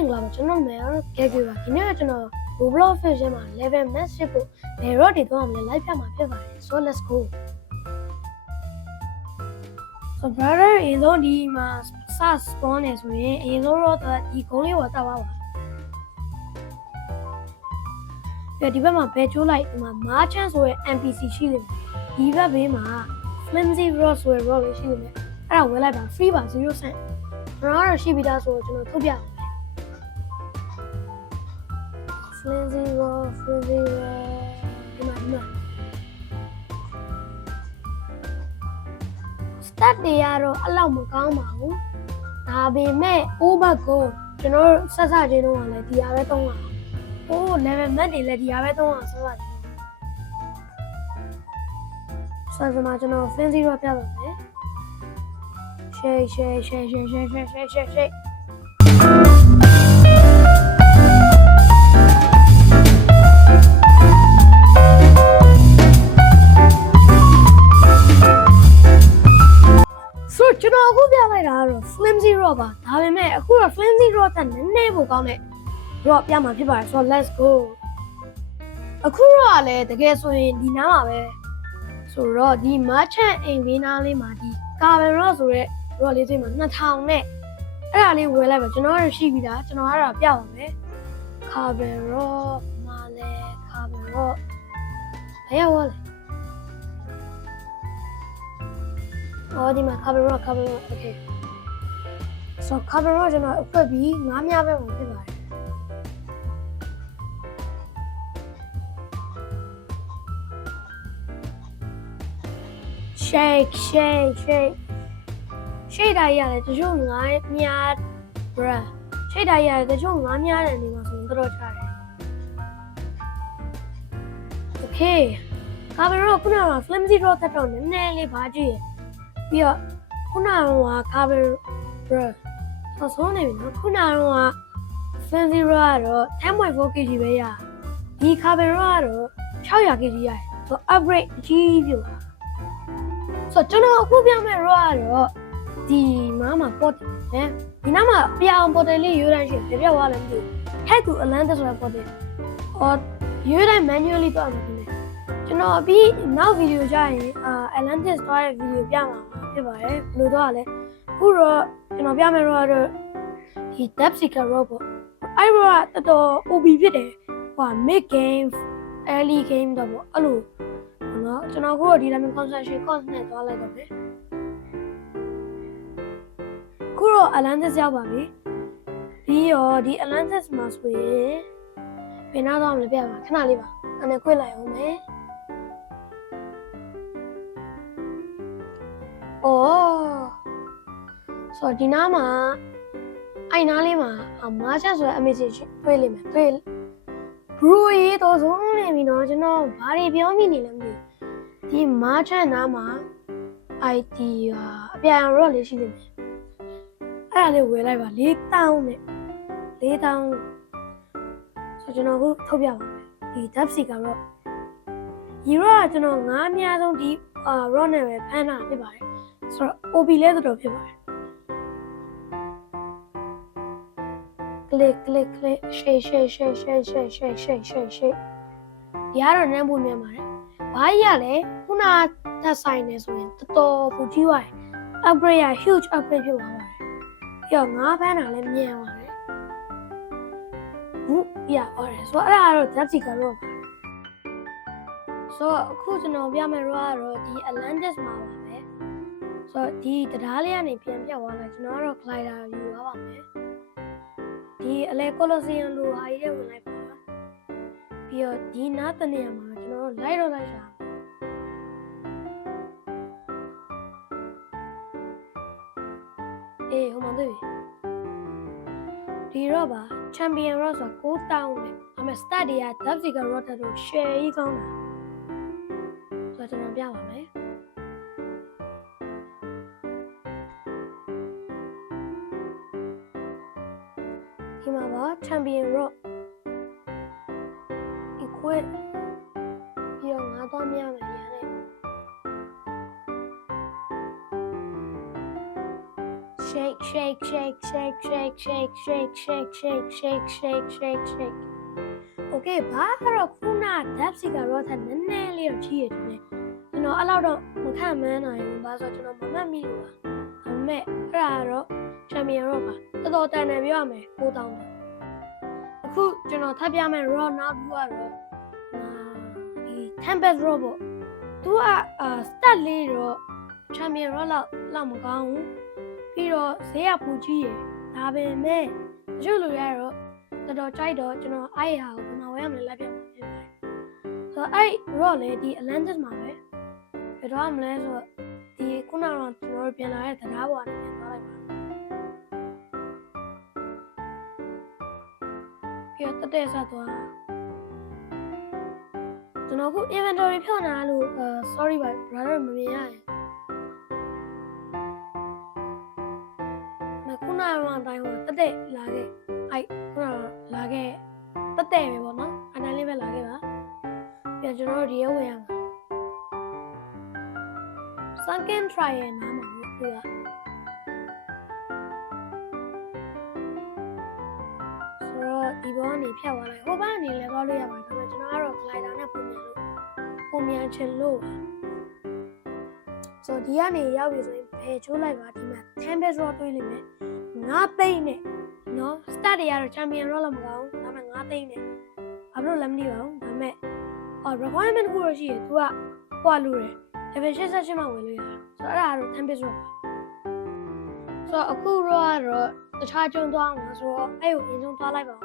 မင်္ဂလာပါကျွန်တော်မယ်ကဲကြပါဒီနေ့ကကျွန်တော် Roblox Fish မှာ level match ဖို့ဘယ်တော့ဒီတော့မလဲ live ပြမှာဖြစ်ပါတယ် so let's go so brother အရင်ဆုံးဒီမှာ start spawn နေဆိုရင်အရင်ဆုံးတော့ဒီကုန်းလေးကိုတောက်ပါပြီးဒီဘက်မှာဘယ်ချိုးလိုက်ဒီမှာ merchant ဆိုရယ် NPC ရှိနေတယ်ဒီဘက်ဘေးမှာ flimsy rod ဆိုရယ် rod လေးရှိနေတယ်အဲ့ဒါဝယ်လိုက်ပါ free ပါ0 cent ကျွန်တော်ကတော့ရှိပြီးသားဆိုတော့ကျွန်တော်ထုတ်ပြအောင်flimsy rod ဒီမှာ start တွေကတော့အဲ့လောက်မကောင်းပါဘူးဒါပေမဲ့ over go ကျွန်တော်ဆက်စချင်းတော့လည်းဒီအားပဲသုံးပါโอ้ level max တွေလည်းဒီအားပဲသုံးအောင်ဆက်ပါဆက်စမှာကျွန်တော် fancy တော့ပြပါမယ် shakeဆိုကျွန်တော်အခုပြလိုက်တာကတော့ flimsy rod ပါဒါပေမဲ့အခုတော့ flimsy rod တက်နည်းနည်းပိုကောင်းတဲ့ rod ပြမှာဖြစ်ပါတယ်ဆိုတော့ let's go အခုတော့လည်းတကယ်ဆိုရင်ဒီနားမှာပဲဆိုတော့ဒီ merchant အိမ်ဘေးနားလေးမှာဒီ carbon rod ဆိုတဲ့ rod လေးတွေမှာ2000နဲ့အဲ့ဒါလေးဝယ်လိုက်ပါကျွန်တော်ကတော့ရှိပြီလားကျွန်တော်ကတော့ပြပါမယ် carbon rod မှာလဲ carbon rod ဘယ်ရောက်လဲအော်ဒီမှာ carbon rod okay so carbon rod ကျွန်တော်အဖွက်ပြီး9မြပဲဝင်ဖြစ်ပါတယ်shake တာရတယ်တချို့9မြ bruh shake တာရတယ်တချို့9မြတဲ့နေမှာဆိုရင်တော်ချတယ် okay carbon rod ခုနက flimsy rod တက်တော့နည်းနည်းလေးပါကြည့်ရပြီးတော့ခုနက carbon bruh ဆုံးနေပြီနော်ခုနကတော့ flimsy rod ကတော့ 10.4 kg ပဲရဒီ carbon rod ကတော့600 kg ရတယ်ဆို upgrade အကြီးပြပါဆိုကျွန်တော်အခုပြမယ့် rod ကတော့ဒီမှာpot တယ်ဒီနားမှာပြအောင် pot လေးရွေးတိုင်းရှိတယ်ပြသွားလည်းမသိဘူး head to atlantis ဆိုတဲ့ pot တယ်အော်ရွေးတိုင်း manually တော့မှာဖြစ်တယ်ကျွန်တော်အပြီးနောက် video ကြရင်atlantis သွားတဲ့ video ပြမှာဖြစ်ပါတယ်ဘယ်လိုတော့လဲအခုတော့ကျွန်တော်ပြမယ့် rod ကတော့ဒီ depth seeker rod ပေါ့အဲ့ rod ကတော် OB ဖြစ်တယ်ဟို mid game early game တော့ပေါ့အဲ့လိုနော်ကျွန်တော်အခုဒီ lemon concentration cost နဲ့သွားလိုက်တော့ပဲခုတော့ atlantis ရောက်ပါပြီပြီးတော့ဒီ atlantis မှာဆိုရင်ဘယ်နာတော့မလဲပြပါခဏလေးပါအဲ့နဲ့ခွေ့လိုက်အောင်မယ်ဆိုဒီနားမှာအဲ့နားလေးမှာမားချက်ဆိုတဲ့ amazing တွေ့လိမ့်မယ်တွေ့ bro ရေတော့ဆုံးနေပြီနော်ကျွန်တော်ဘာတွေပြောမိနေလဲမသိဘူးဒီမားချက်နားမှာ ID အပြာရော လေးရှိနေတယ်အဲ့ဒါလေးဝယ်လိုက်ပါ4000နဲ့4000ဆိုကျွန်တော်အခုထုတ်ပြပါမယ်ဒီ depth seeker ကတော့ဒီတော့ကျွန်တော်9အများဆုံးဒီ rod နဲ့ပဲဖမ်းတာဖြစ်ပါတယ်ဆိုတော့ OB လဲတော်တော်ဖြစ်ပါတယ်click shake ဒီကတော့နည်းဖို့မြန်ပါတယ်ဘာကြီးရလဲခုနသက်ဆိုင်နေဆိုရင်တော်တော်ပူကြီးသွားတယ် upgrade ရ huge upgrade ဖြစ်သွားပါတယ်ပြီးတော့ငါးဖမ်းတာလည်းမြန်ပါတယ်ဟုတ်ရပါတယ်ဆိုတော့အဲ့ဒါကတော့ depth seeker တော့ဆိုတော့အခုကျွန်တော်ပြမယ့် rod ကတော့ဒီ atlantis မှာပါပဲဆိုတော့ဒီတရားလေးကနေပြန်ပြသွားလိုက်ကျွန်တော်ကတော့ glider ယူသွားပါမယ်ဒီအလဲ Colosseum လိုဟာကြီးတွေဝင်လိုက်ပါပြီးတော့ဒီနားတနေရာမှာကျွန်တော်လိုက်ရှာအေးဟိုမှာတွေ့ဒီတော့ပါ champion rod ဆိုတာ9000နဲ့အမေ start တွေက depth seeker rod တို့ share ကြီးကောင်းတာဆိုတော့ကျွန်တော်ပြပါမယ်ဒီမှာပါ champion rod equip ပြီးတော့ငါသွားမြရမယ်ရတယ် shake shake okay ဘာကတော့ခုန depth စီကတော့ထနည်းနည်းလေးတော့ကြီးရတယ်ကျွန်တော်အဲ့လောက်တော့မခံမန်းနိုင်ဘူးဘာဆိုကျွန်တော်မမှတ်မိလို့ပါဒါပေမဲ့အဲ့ဒါတော့ချန်ပီယံတော့ပါတော်တော်တန်တယ်ပြောရမယ်9000တော့အခုကျွန်တော်ထပ်ပြမယ် raw နောက်ဘူးကတော့ဒီ Tempest raw ပေါ့သူကstat လေးတော့ချန်ပီယံတော့လောက်မကောင်းဘူးပြီးတော့ဈေးကပူကြီးရယ်ဒါပေမဲ့တချို့လူတွေကတော့တော်တော်ကြိုက်တော့ကျွန်တော်အဲ့ဟာကိုဘယ်မှာဝယ်ရမလဲလိုက်ပြမှာဖြစ်ပါတယ်ဆိုတော့အဲ့ raw လေဒီ Atlantis မှာပဲဘယ်တော့မှလဲဆိုတော့ဒီခုနကတော့ကျွန်တော်ပြန်လာတဲ့တရားပေါ်ကနေပြန်သွားလိုက်ပါပြီးတော့တက်ဆက်သွားကျွန်တော်ခု inventory ဖြောင်းနေတာလို့sorry ပါ brother မမြင်ရရင်ခုနကတော့အတိုင်းဟိုတက်လာခဲ့အဲ့ခုနလာခဲ့တက်ပဲပေါ့နော်အတိုင်းလေးပဲလာခဲ့ပါပြီးတော့ကျွန်တော်တို့ဒီရဲဝင်ရမှာSunken Triangle နားမှာလို့ပြောတာဆိုတော့ဒီဘောကနေဖြတ်သွားလိုက်ဟိုဘက်ကနေလည်းသွားလို့ရပါတယ်ဒါပေမဲ့ကျွန်တော်ကတော့ glider နဲ့ပုံမြန်ချင်လို့ဆိုတော့ဒီကနေရောက်ပြီဆိုရင်ဘယ်ချိုးလိုက်ပါဒီမှာ Tempest Rock တွေးလိမ့်မယ်9သိန်းနဲ့နော် start တွေကတော့ champion rock လောက်မကောင်းဘူးဒါပေမဲ့9သိန်းနဲ့ဘာလို့လဲမသိပါဘူးဒါပေမဲ့requirement ကိုရရှိရ तू ကဟွာလို့တယ်level 88မှာဝင်လို့ရတယ်ဆိုတော့အဲ့ဒါကတော့ Tempest Rock ဆိုတော့အခုတော့တခြားကျုံသွားအောင်ဆိုတော့အဲ့ကိုအရင်ဆုံးသွားလိုက်ပါဦး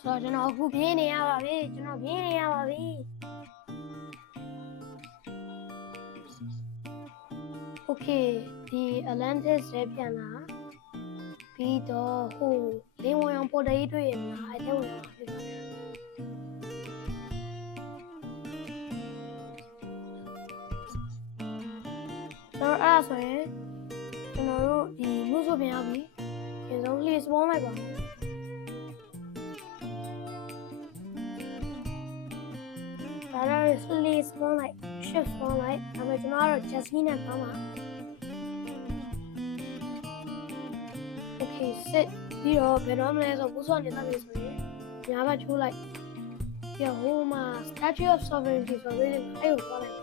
ဆိုတော့ကျွန်တော်အခုပြေးနေရပါပြီOkay ဒီ Atlantis ရဲ့ပြန်လာပြီးတော့ဟိုလင်းဝင်အောင်ပေါ်တဲ့တွေ့ရမလားအဲ့ထဲဝင်အောင်ဖြစ်ပါတယ်တော့အဲ့ဆိုရင်ကျွန်တော်တို့ဒီမှုစုပြန်ရောက်ပြီအရင်ဆုံး list spawn လိုက်ပါမယ်ဒါတော့ list spawn လိုက် shift spawn လိုက်ဒါပေမဲ့ကျွန်တော်ကတော့ Jasmine နဲ့ပေါင်းပါစစ်ပြီးတော့ဘယ်တော့မလဲဆိုဘူးစောနေသားပြီဆိုရင်ညာဘက်ချိုးလိုက်ပြီးတော့ဟိုမှာ Statue of Sovereignty ဆိုပြီးအဲ့ကိုသွားလိုက်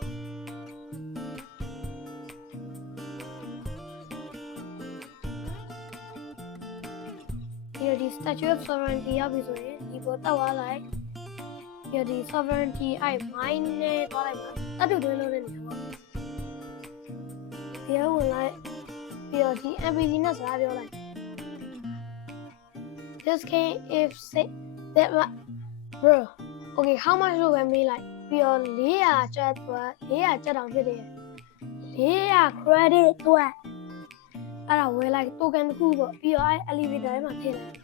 ပြီးတော့ဒီ Statue of Sovereignty ရောက်ပြီဆိုရင်ဒီပေါ်တက်သွားလိုက်ပြီးတော့ဒီ Sovereignty အဲ့ mine နဲ့သွားလိုက်ပါတတ်တူတွင်းလို့နေတယ်ပေါ့ပြီးတော့ဝင်လိုက်ပြီးတော့ဒီ NPC နဲ့စကားပြောလိုက်This came if say that bro okay how much လို့ပဲမေးလိုက်ပြီးတော့400ကျပ်တောင်ဖြစ်တယ်400 credit အတွက်အဲ့ဒါဝယ်လိုက် token တစ်ခုပေါ့ပြီးတော့အဲ့ elevator ထဲမှာထည့်လိုက်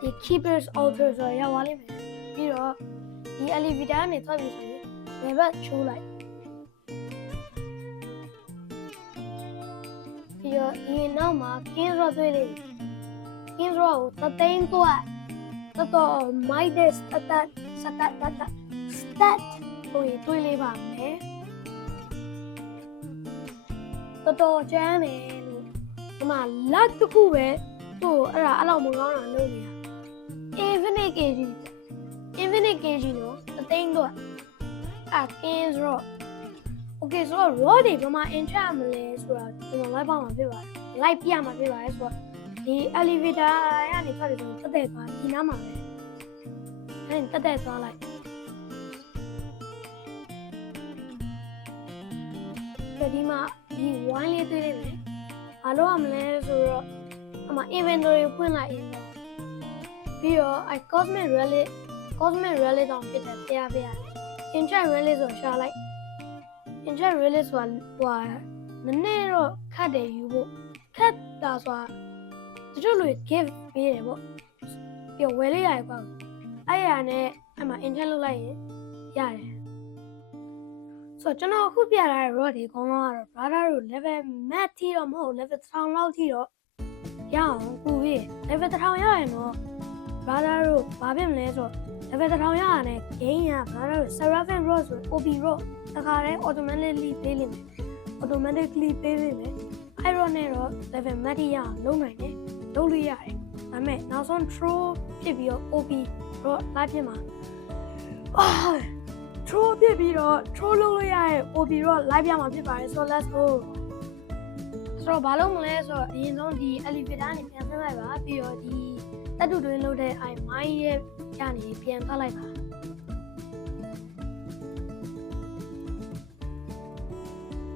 ဒီ keepers altar ဆိုရောက်သွားလိမ့်မယ်ပြီးတော့ဒီ elevator ကနေထွက်ပြီးဆိုရင်ဘယ်ဘက်ချိုးလိုက်ပြီးတော့ဒီနောက်မှာ King Rock တွေ့လိမ့်မယ် King Rock ကိုတသိန်းသွားတော်တော် Midas stat ဟိုတွေ့လေးပါမယ်တော်တော်ကျန်းတယ်လို့ဒီမှာ luck တစ်ခုပဲသူ့အဲ့လောက်မကောင်းတာလုပ်နေတာ Infinite KG နော်တသိန်းသွားKing Rock Okay ဆိုတော့ raw တွေဘယ်မှာ enchant မလဲဆိုတော့ကျွန်တော် live ပါမှာဖြစ်ပါတယ် live ပြမှာဖြစ်ပါတယ်ဆိုတော့ဒီ elevator ကနေထွက်ပြီးတော့တက်သွားဒီနားမှာပဲအဲ့တက်သွားလိုက်ဒီမှာဒီ wine လေးတွေ့လိမ့်မယ်ဘာလို့ရမလဲဆိုတော့အမ inventory ဖွင့်လိုက်ရင်ပြီးတော့ cosmic relic တောင်ဖြစ်တယ်ပြရ enchant relic ဆိုရှာလိုက်Enchant Relic ဆိုတာဟိုနည်းနည်းတော့ခတ်တယ်ယူဖို့ခတ်တာဆိုတာတချို့လူ give ပေးတယ်ပေါ့ပြီးတော့ဝယ်လေးရတယ်ကွာအဲ့ရနဲ့အဲ့မှာ Enchant လုပ်လိုက်ရင်ရတယ်ဆိုတော့ကျွန်တော်အခုပြထားတဲ့ raw တွေအကုန်လုံးကတော့ brother တို့ level max ထိတော့မဟုတ် level 1000လောက်ထိတော့ရအောင်ကူပြီး level 1000ရရင်တော့ brother တို့ဘာဖြစ်မလဲဆိုတော့ level 1000ရရတယ် gain ရဘာလို့ Seraphim Rod ဆို OB Rod တခါတည်း automatically ပေးလိမ့်မယ် automatically ပေးလိမ့်မယ် Iron နဲ့တော့ level max ရအောင်လုပ်နိုင်တယ်လုပ်လို့ရတယ်ဒါပေမဲ့နောက်ဆုံး throw ဖြစ်ပြီးတော့ OB Rod လိုက်ဖြစ်မှာthrow ဖြစ်ပြီးတော့ throw လုပ်လို့ရရဲ့ OB Rod လိုက်ပြမှာဖြစ်ပါတယ်ဆိုတော့ let's go ဆိုတော့ဘာလို့မလဲဆိုတော့အရင်ဆုံးဒီ elevator နဲ့ပြန်ဆင်းလိုက်ပါပြီးတော့ဒီတက်တူတွင်းလုပ်တဲ့ မိုင်းရဲ့ကနေပြန်ဖတ်လိုက်ပါ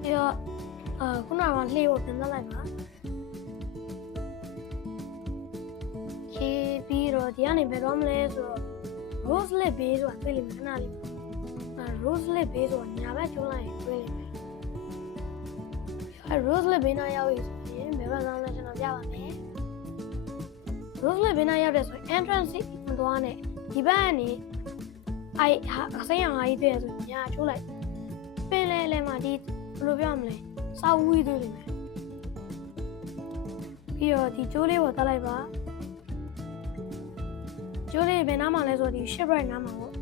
ပြီးတော့ခုနကလှေကိုပြန်ဖတ်လိုက်ပါပြီးတော့ဒီကနေဘယ်တော့မလဲဆိုတော့ rose lip base ဆိုတာတွေ့လိမ့်မယ်ခဏလေးrose lip base ဆိုတာညာဘက်ကျုံးလိုက်ရင်တွေ့လိမ့်မယ်rose lip base နားရောက်ပြီဆိုရင်ဘယ်ဘက်ကောင်းလဲကျွန်တော်ပြပါမယ် rose lip base နားရောက်တဲ့ဆိုရင် entrance မသွားနဲ့ဒီဘက်ကနေအစိမ်းရောင်ကြီးတွေ့ရဆိုညာချိုးလိုက်ပင်လဲမှာဒီဘယ်လိုပြောမလဲစောက်ဝီးတွေ့လိမ့်မယ်ပြီးတော့ဒီကျိုးလေးကိုတက်လိုက်ပါကျိုးလေးဘယ်နားမှာလဲဆိုတော့ဒီ shipwright နားမှာပေါ့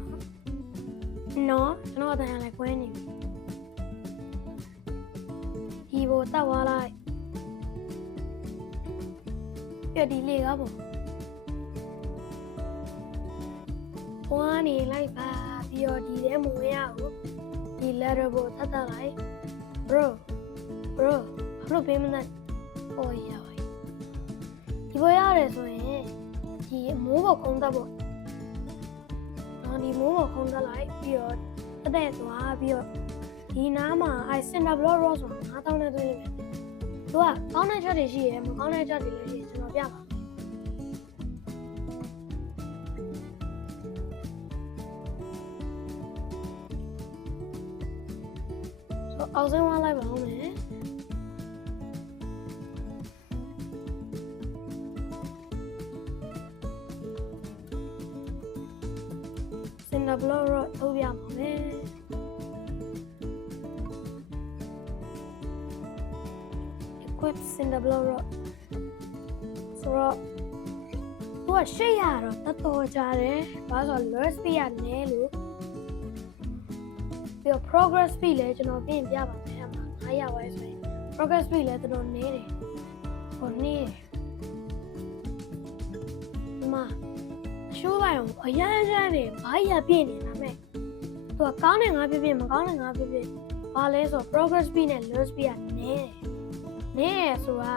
နော်ကျွန်တော်အတန်းရလဲကွဲနေပြီဒီကိုတက်သွားလိုက်ပြဒီလေးကပေါ့ဝါးနေလိုက်ပါပြီးတော့ဒီထဲမဝင်ရဘူးဒီ letter ကိုထပ်တက်လိုက် bro ဘာလို့ပေးမလဲဟောရပါဒီပေါ်ရတယ်ဆိုရင်ဒီမိုးပေါ်ခုံးတက်ပေါ့နော်ဒီမိုးပေါ်ခုံးတက်လိုက်ပြီးတော့တက်သွားပြီးတော့ဒီနားမှာcenter block rock ဆိုတာ9000နဲ့တွေ့လိမ့်မယ်သူကကောင်းတဲ့ချက်တွေရှိရယ်မကောင်းတဲ့ချက်တွေလည်းရှိတယ်ကျွန်တော်ပြပါအောက်ဆုံးဝါလိုက်ပါဦးမယ် Cinder block rod ထုတ်ပြပါမယ် Equip cinder block rod ဆိုတော့သူကရှေ့ရတော့တော်ကြတယ်ဘာလို့ဆိုတော့ lure speed ကနေလို့ပြီးတော့ progress speed လည်းကျွန်တော်ပြင်ပြပါမယ်အမှ900ပါဆိုရင် progress speed လည်းတော်တော်နည်းတယ်ဟိုနည်းတယ်ဒီမှာရှိုးလိုက်အောင်အရန်တယ်ဘာရပြည့်နေတာမဲ့သူကကောင်းတဲ့ငါပြပြမကောင်းတဲ့ငါပြပြဘာလဲဆိုတော့ progress speed နဲ့ lure speed ကနည်းတယ်ဆိုတာ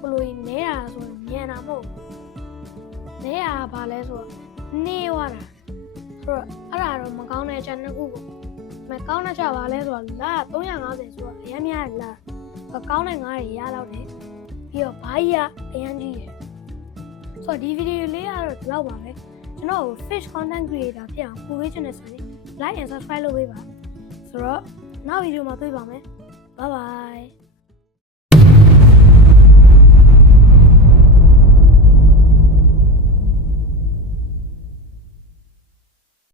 ဘလိုနည်းတာဆိုရင်မြန်တာမဟုတ်နည်းတာဘာလဲဆိုတော့နေသွားတာဆိုတော့အဲ့ဒါတော့မကောင်းတဲ့ချက်နှစ်ခုကိုမကောင်းတဲ့ချက်ဘာလဲဆိုတော့လာ350ဆိုတော့အရင်များလာကောင်းတဲ့ငါးတွေရတော့တယ်ပြီးတော့ဘာကြီးကအရင်ကြီးရယ်ဆိုတော့ဒီဗီဒီယိုလေးကတော့ဒီလောက်ပါပဲကျွန်တော် fish content creator ဖြစ်အောင်ပို့ပေးချင်တယ်ဆိုရင် like and subscribe လုပ်ပေးပါဆိုတော့နောက်ဗီဒီယိုမှာတွေ့ပါမယ် bye bye